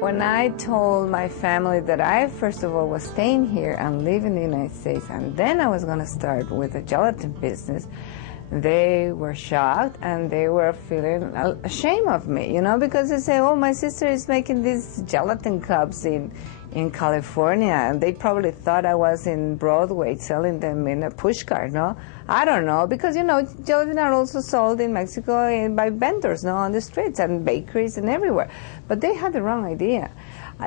When I told my family that I, first of all, was staying here and living in the United States, and then I was going to start with a gelatin business, they were shocked and they were feeling ashamed of me, you know, because they say, oh, my sister is making these gelatin cups in California, and they probably thought I was in Broadway selling them in a pushcart, no? I don't know, because, you know, gelatin are also sold in Mexico by vendors, no, on the streets and bakeries and everywhere. But they had the wrong idea.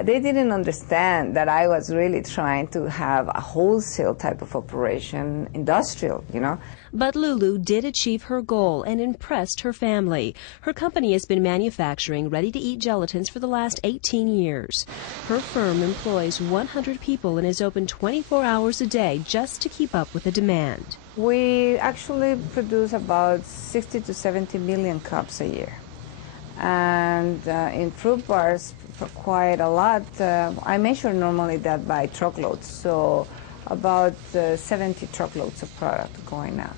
They didn't understand that I was really trying to have a wholesale type of operation, industrial, you know. But Lulu did achieve her goal and impressed her family. Her company has been manufacturing ready-to-eat gelatins for the last 18 years. Her firm employs 100 people and is open 24 hours a day just to keep up with the demand. We actually produce about 60 to 70 million cups a year. And in fruit bars, for quite a lot. I measure normally that by truckloads, so about 70 truckloads of product going out.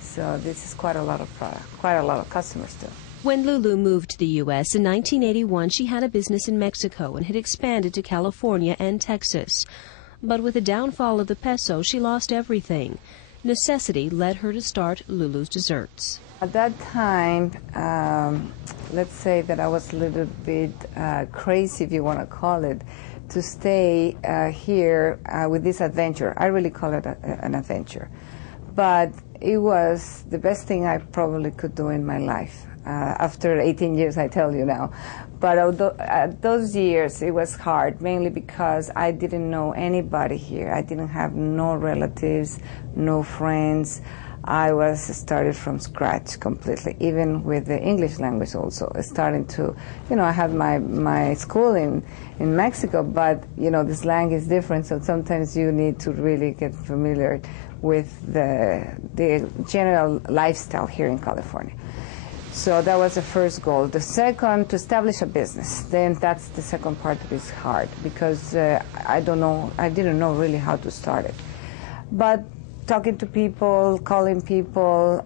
So this is quite a lot of product, quite a lot of customers too. When Lulu moved to the U.S. in 1981, she had a business in Mexico and had expanded to California and Texas. But with the downfall of the peso, she lost everything. Necessity led her to start Lulu's Desserts. At that time, let's say that I was a little bit crazy, if you want to call it, to stay here with this adventure. I really call it an adventure. But it was the best thing I probably could do in my life. After 18 years, I tell you now. But although, those years, it was hard, mainly because I didn't know anybody here. I didn't have no relatives, no friends. I was started from scratch completely, even with the English language also. Starting to, you know, I had my school in Mexico, but, you know, the slang is different, so sometimes you need to really get familiar with the general lifestyle here in California. So that was the first goal. The second, to establish a business. Then that's the second part that is hard, because I didn't know really how to start it. But talking to people, calling people,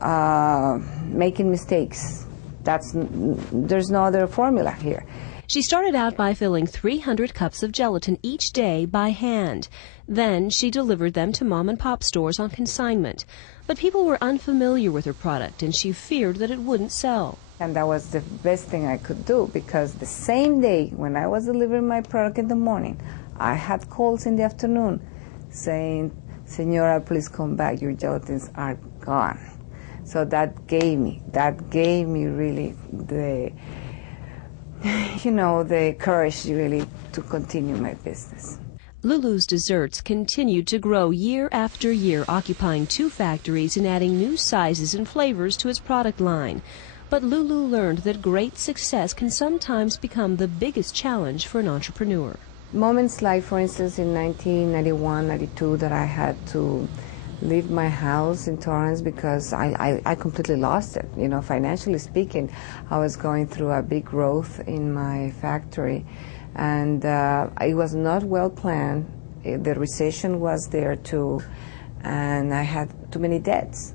making mistakes. There's no other formula here. She started out by filling 300 cups of gelatin each day by hand. Then she delivered them to mom-and-pop stores on consignment. But people were unfamiliar with her product, and she feared that it wouldn't sell. And that was the best thing I could do, because the same day when I was delivering my product in the morning, I had calls in the afternoon saying, Senora, please come back, your gelatins are gone. So that gave me really the, you know, the courage really to continue my business. Lulu's Desserts continued to grow year after year, occupying 2 factories and adding new sizes and flavors to its product line. But Lulu learned that great success can sometimes become the biggest challenge for an entrepreneur. Moments like, for instance, in 1991, 92, that I had to leave my house in Torrance because I completely lost it. You know, financially speaking, I was going through a big growth in my factory, and it was not well planned. The recession was there too, and I had too many debts.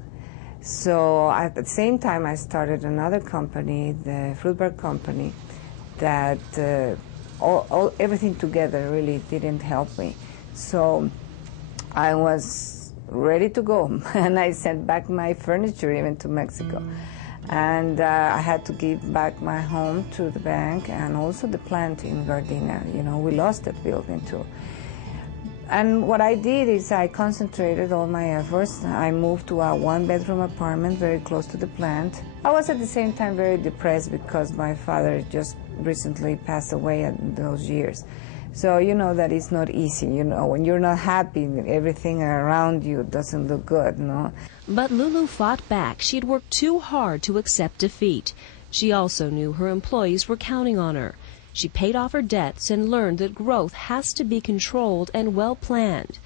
So at the same time, I started another company, the fruit bar company, that everything together really didn't help me. So I was ready to go, and I sent back my furniture even to Mexico. And I had to give back my home to the bank, and also the plant in Gardena. You know, we lost that building too. And what I did is I concentrated all my efforts. I moved to a 1-bedroom apartment very close to the plant. I was at the same time very depressed because my father just recently passed away in those years. So you know that it's not easy, you know, when you're not happy, everything around you doesn't look good, no? But Lulu fought back. She had worked too hard to accept defeat. She also knew her employees were counting on her. She paid off her debts and learned that growth has to be controlled and well planned.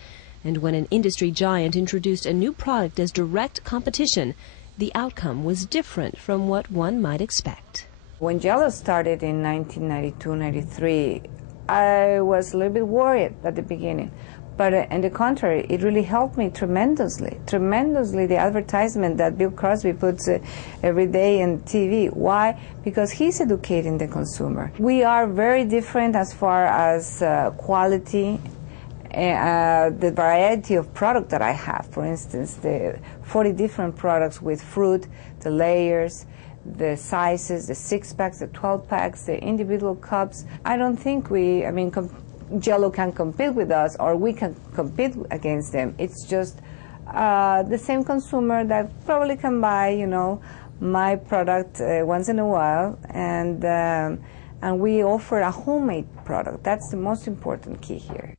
And when an industry giant introduced a new product as direct competition, the outcome was different from what one might expect. When Jell-O started in 1992-93, I was a little bit worried at the beginning. But on the contrary, it really helped me tremendously, the advertisement that Bill Crosby puts every day on TV. Why? Because he's educating the consumer. We are very different as far as quality, the variety of product that I have. For instance, the 40 different products with fruit, the layers, the sizes, the 6-packs, the 12-packs, the individual cups. I don't think Jell-O can compete with us, or we can compete against them. It's just the same consumer that probably can buy, my product once in a while, and we offer a homemade product. That's the most important key here.